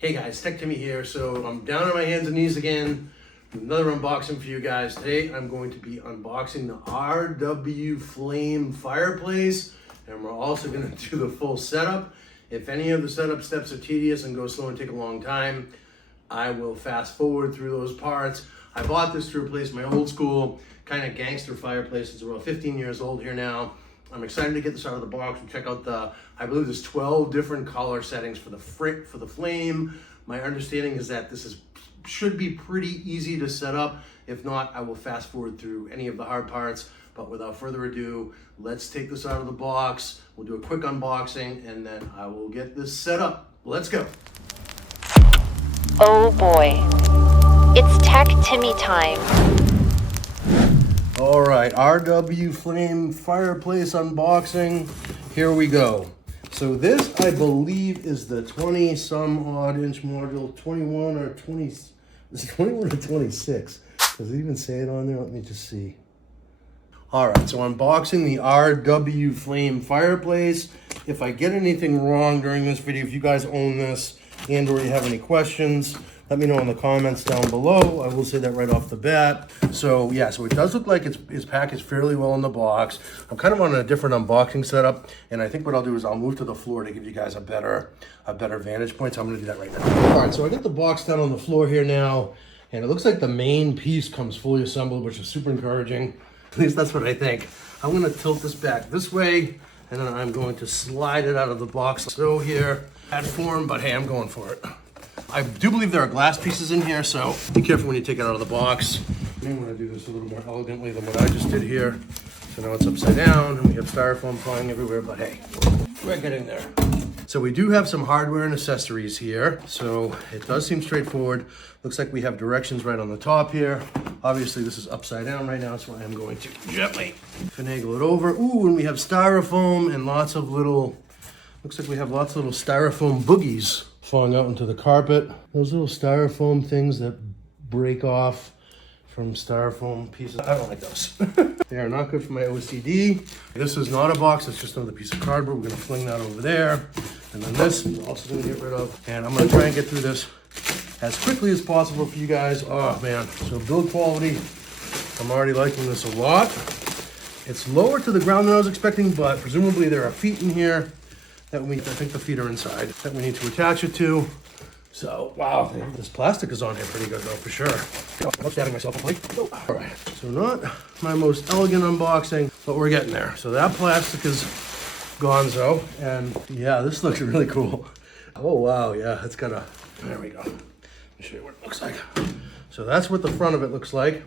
Hey guys, TecTimmy here. So I'm down on my hands and knees again. Another unboxing for you guys. Today I'm going to be unboxing the rwflame fireplace, and we're also going to do the full setup. If any of the setup steps are tedious and go slow and take a long time, I will fast forward through those parts. I bought this to replace my old school kind of gangster fireplace. It's about 15 years old here now. I'm excited to get this out of the box and check out I believe there's 12 different color settings for the flame. My understanding is that this should be pretty easy to set up. If not, I will fast forward through any of the hard parts. But without further ado, let's take this out of the box. We'll do a quick unboxing and then I will get this set up. Let's go. Oh boy, it's TecTimmy time. All right, rwflame fireplace unboxing. Here we go. So this, I believe, is the 20 some odd inch module, 21 or 20, is it 21 or 26? Does it even say it on there? Let me just see. All right, so unboxing the rwflame fireplace. If I get anything wrong during this video, if you guys own this and or you have any questions, let me know in the comments down below. I will say that right off the bat. So yeah, so it does look like it's packaged fairly well in the box. I'm kind of on a different unboxing setup, and I think what I'll do is I'll move to the floor to give you guys a better vantage point. So I'm gonna do that right now. All right, so I got the box down on the floor here now, and it looks like the main piece comes fully assembled, which is super encouraging. At least that's what I think. I'm gonna tilt this back this way, and then I'm going to slide it out of the box. So here, bad form, but hey, I'm going for it. I do believe there are glass pieces in here, so be careful when you take it out of the box. I may want to do this a little more elegantly than what I just did here. So now it's upside down, and we have styrofoam flying everywhere, but hey, we're getting there. So we do have some hardware and accessories here. So it does seem straightforward. Looks like we have directions right on the top here. Obviously this is upside down right now, so I am going to gently finagle it over. Ooh, and we have styrofoam and lots of little, looks like we have lots of little styrofoam boogies falling out into the carpet. Those little styrofoam things that break off from styrofoam pieces. I don't like those. They are not good for my OCD. This is not a box, it's just another piece of cardboard. We're gonna fling that over there. And then this, we're also gonna get rid of. And I'm gonna try and get through this as quickly as possible for you guys. Oh man, so build quality, I'm already liking this a lot. It's lower to the ground than I was expecting, but presumably there are feet in here that I think the feet are inside, that we need to attach it to. So, wow, this plastic is on here pretty good though, for sure. I'm stabbing myself a plate. Oh, all right, so not my most elegant unboxing, but we're getting there. So that plastic is gonzo, and yeah, this looks really cool. Oh wow, yeah, it's got there we go. Let me show you what it looks like. So that's what the front of it looks like.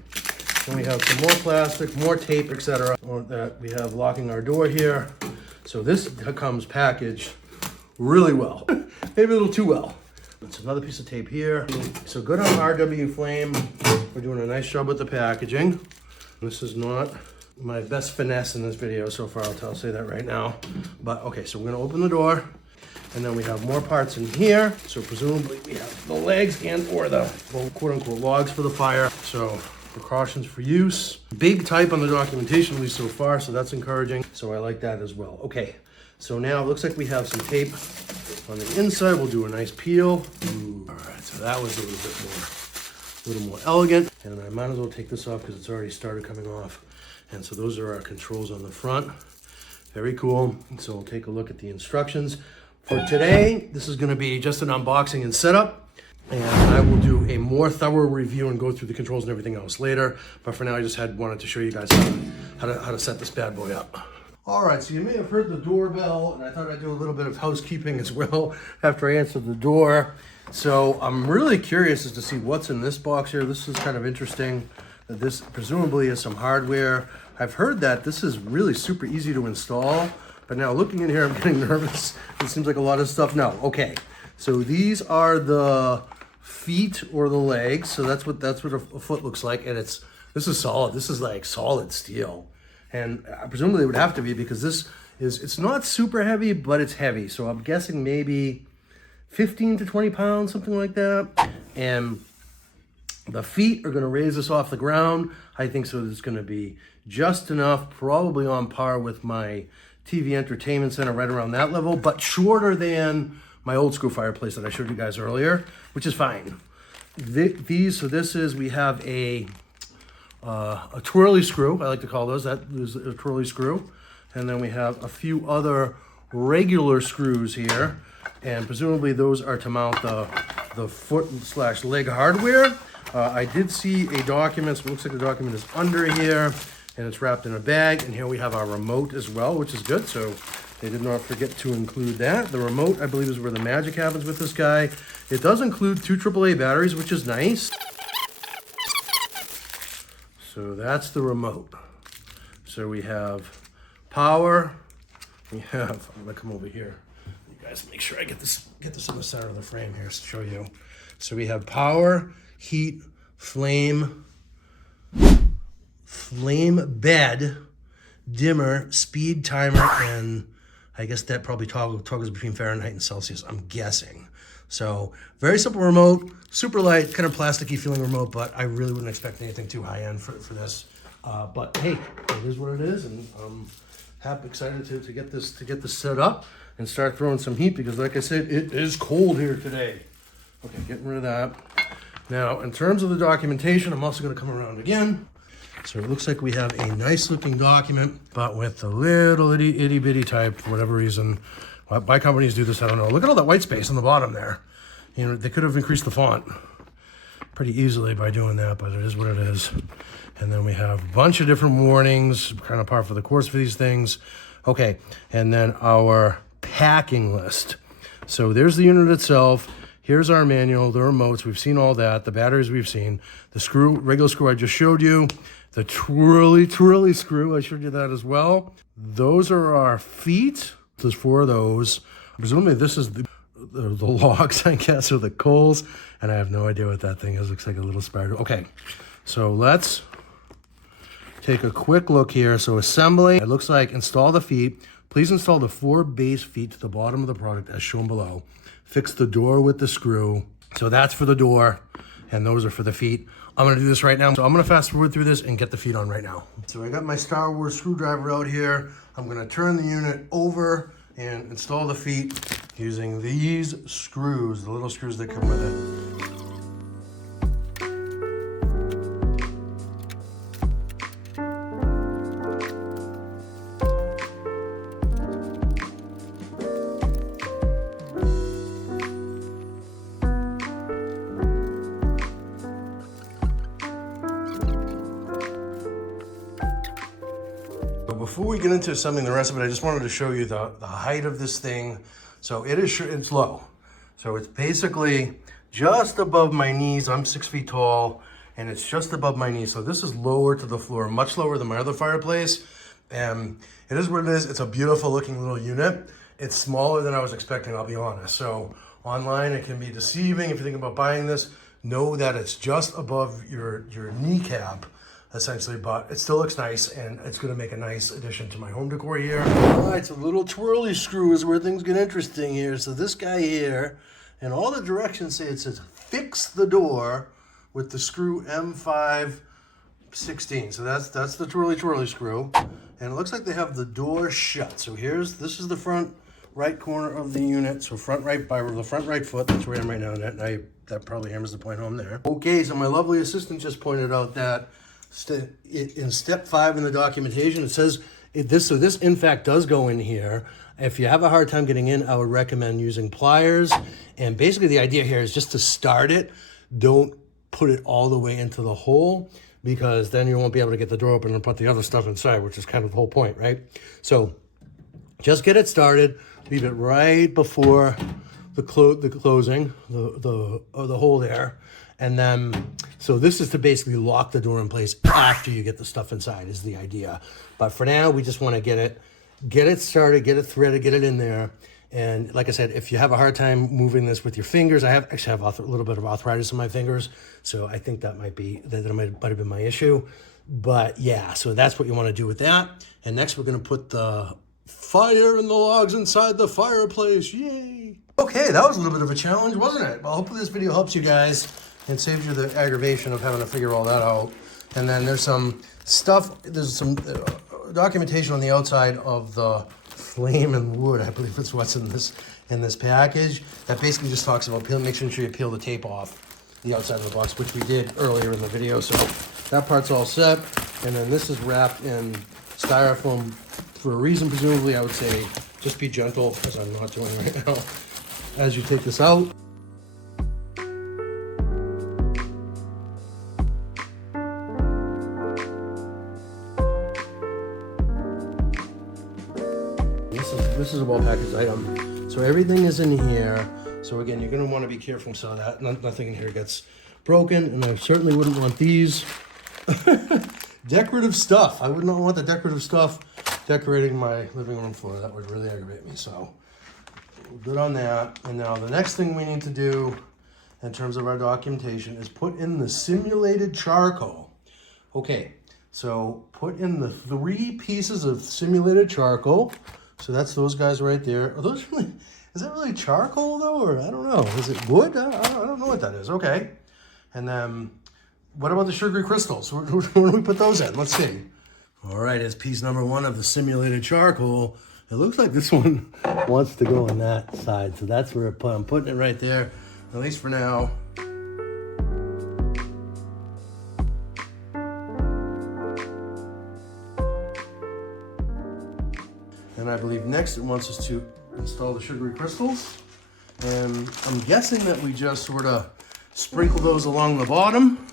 Then we have some more plastic, more tape, etc. That we have locking our door here. So this comes packaged really well, maybe a little too well. It's another piece of tape here. So good on rwflame. We're doing a nice job with the packaging. This is not my best finesse in this video so far, I'll say that right now. But okay, so we're gonna open the door, and then we have more parts in here. So presumably we have the legs and or the quote unquote logs for the fire. So precautions for use. Big type on the documentation, at least so far, so that's encouraging. So I like that as well. Okay, so now it looks like we have some tape on the inside. We'll do a nice peel. Ooh, all right, so that was a little more elegant. And I might as well take this off because it's already started coming off. And so those are our controls on the front. Very cool. So we'll take a look at the instructions. For today, this is gonna be just an unboxing and setup. And I will do a more thorough review and go through the controls and everything else later. But for now, I just wanted to show you guys how to set this bad boy up. All right, so you may have heard the doorbell, and I thought I'd do a little bit of housekeeping as well after I answered the door. So I'm really curious as to see what's in this box here. This is kind of interesting. This presumably is some hardware. I've heard that this is really super easy to install, but now looking in here, I'm getting nervous. It seems like a lot of stuff. No, okay. So these are the feet or the legs. So that's what a foot looks like, and this is solid. This is like solid steel. And presumably it would have to be because it's not super heavy, but it's heavy. So I'm guessing maybe 15 to 20 pounds, something like that. And the feet are gonna raise this off the ground. I think so it's gonna be just enough, probably on par with my TV entertainment center, right around that level, but shorter than my old school fireplace that I showed you guys earlier, which is fine. We have a twirly screw, I like to call those. That is a twirly screw. And then we have a few other regular screws here. And presumably those are to mount the foot/leg hardware. I did see a document, so it looks like the document is under here, and it's wrapped in a bag. And here we have our remote as well, which is good. So they did not forget to include that. The remote, I believe, is where the magic happens with this guy. It does include 2 AAA batteries, which is nice. So that's the remote. So we have power. I'm gonna come over here. You guys, make sure I get this in the center of the frame here to show you. So we have power, heat, flame bed, dimmer, speed timer, and I guess that probably toggles between Fahrenheit and Celsius, I'm guessing. So very simple remote, super light, kind of plasticky feeling remote, but I really wouldn't expect anything too high end for this. But hey, it is what it is, and I'm excited to get this set up and start throwing some heat, because like I said, it is cold here today. Okay, getting rid of that. Now, in terms of the documentation, I'm also going to come around again. So it looks like we have a nice looking document, but with a little itty bitty type for whatever reason. Why companies do this, I don't know. Look at all that white space on the bottom there. You know, they could have increased the font pretty easily by doing that, but it is what it is. And then we have a bunch of different warnings, kind of par for the course for these things. Okay, and then our packing list. So there's the unit itself. Here's our manual, the remotes, we've seen all that, the batteries we've seen, the screw, regular screw I just showed you, the twirly screw, I showed you that as well. Those are our feet. There's 4 of those. Presumably this is the logs, I guess, or the coals, and I have no idea what that thing is. Looks like a little spider. Okay, so let's take a quick look here. So assembly, it looks like install the feet. Please install the 4 base feet to the bottom of the product as shown below. Fix the door with the screw. So that's for the door, and those are for the feet. I'm gonna do this right now. So I'm gonna fast forward through this and get the feet on right now. So I got my Star Wars screwdriver out here. I'm gonna turn the unit over and install the feet using these screws, the little screws that come with it. Before we get into assembling the rest of it, I just wanted to show you the height of this thing. So it's low. So it's basically just above my knees. I'm 6 feet tall, and it's just above my knees. So this is lower to the floor, much lower than my other fireplace. And it is what it is. It's a beautiful looking little unit. It's smaller than I was expecting, I'll be honest. So online, it can be deceiving. If you're thinking about buying this, know that it's just above your kneecap, essentially, but it still looks nice, and it's gonna make a nice addition to my home decor here. All right, so the little twirly screw is where things get interesting here. So this guy here, and all the directions say, it says fix the door with the screw M516. So that's the twirly screw. And it looks like they have the door shut. So this is the front right corner of the unit. So front right by the front right foot, that's where I am right now, and that probably hammers the point home there. Okay, so my lovely assistant just pointed out that in step 5 in the documentation, it says this in fact does go in here. If you have a hard time getting in, I would recommend using pliers. And basically the idea here is just to start it. Don't put it all the way into the hole, because then you won't be able to get the door open and put the other stuff inside, which is kind of the whole point, right? So just get it started. Leave it right before the closing, the hole there. And then, so this is to basically lock the door in place after you get the stuff inside is the idea. But for now, we just want to get it started, get it threaded, get it in there. And like I said, if you have a hard time moving this with your fingers, I actually have a little bit of arthritis in my fingers. So I think that might have been my issue. But yeah, so that's what you want to do with that. And next we're going to put the fire and the logs inside the fireplace. Yay! Okay, that was a little bit of a challenge, wasn't it? Well, hopefully this video helps you guys and saves you the aggravation of having to figure all that out. And then there's some stuff, there's some documentation on the outside of the Flame and Wood, I believe it's what's in this package. That basically just talks about making sure you peel the tape off the outside of the box, which we did earlier in the video. So that part's all set. And then this is wrapped in styrofoam for a reason, presumably. I would say just be gentle, as I'm not doing right now, as you take this out. This is a well-packaged item. So everything is in here. So again, you're gonna wanna be careful so that nothing in here gets broken. And I certainly wouldn't want these decorative stuff. I would not want the decorative stuff decorating my living room floor. That would really aggravate me. So good on that. And now the next thing we need to do in terms of our documentation is put in the simulated charcoal. Okay, so put in the 3 pieces of simulated charcoal. So that's those guys right there. Are those really, is that really charcoal though? Or I don't know, is it wood? I don't know what that is, okay. And then what about the sugary crystals? Where do we put those in? Let's see. All right, it's piece number 1 of the simulated charcoal. It looks like this one wants to go on that side. So that's where I'm putting it right there, at least for now. And I believe next it wants us to install the sugary crystals. And I'm guessing that we just sort of sprinkle those along the bottom.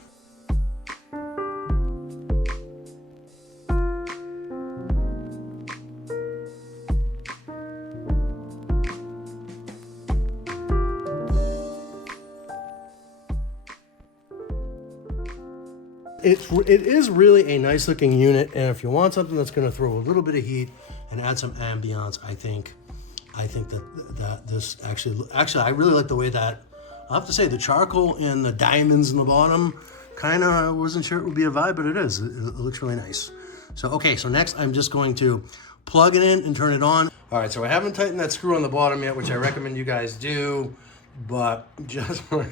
It is really a nice looking unit, and if you want something that's going to throw a little bit of heat and add some ambiance, I think that this actually I really like the way that, I have to say, the charcoal and the diamonds in the bottom, kind of wasn't sure it would be a vibe, but it is. It looks really nice. So okay, so next I'm just going to plug it in and turn it on. All right, so I haven't tightened that screw on the bottom yet, which I recommend you guys do, but just for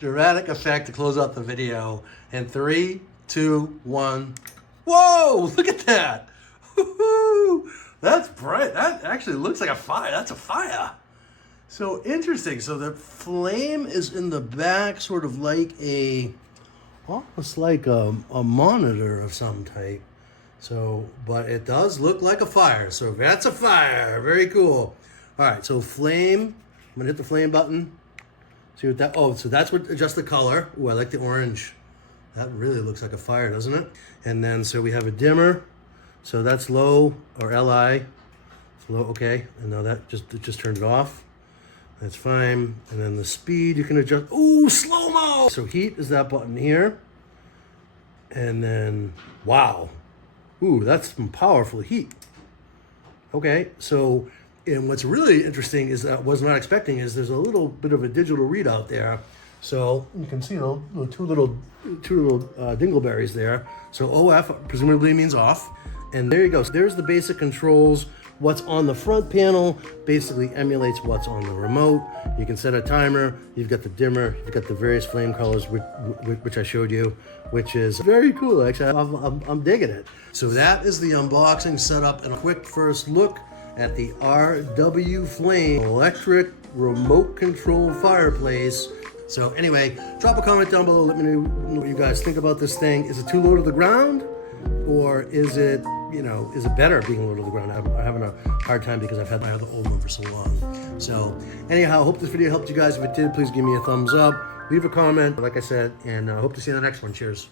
dramatic effect to close out the video. In 3, 2, 1. Whoa! Look at that! Woo-hoo! That's bright. That actually looks like a fire. That's a fire. So interesting. So the flame is in the back, sort of like almost like a monitor of some type. So, but it does look like a fire. So that's a fire. Very cool. All right. So flame. I'm gonna hit the flame button. See what that, oh, so that's what adjusts the color. Oh, I like the orange. That really looks like a fire, doesn't it? And then, so we have a dimmer. So that's low, or LI. It's low, okay. And now that just turned it off. That's fine. And then the speed you can adjust. Ooh, slow-mo! So heat is that button here. And then, wow. Ooh, that's some powerful heat. Okay, so, and what's really interesting is that I was not expecting is there's a little bit of a digital readout there. So you can see the two little dingleberries there. So OF presumably means off. And there you go. So there's the basic controls. What's on the front panel basically emulates what's on the remote. You can set a timer. You've got the dimmer. You've got the various flame colors, which I showed you, which is very cool. Actually, I'm digging it. So that is the unboxing setup and a quick first look at the rwflame electric remote control fireplace. So anyway, drop a comment down below. Let me know what you guys think about this thing. Is it too low to the ground? Or is it, is it better being low to the ground? I'm having a hard time because I've had my other old one for so long. So anyhow, I hope this video helped you guys. If it did, please give me a thumbs up. Leave a comment, like I said, and I hope to see you in the next one. Cheers.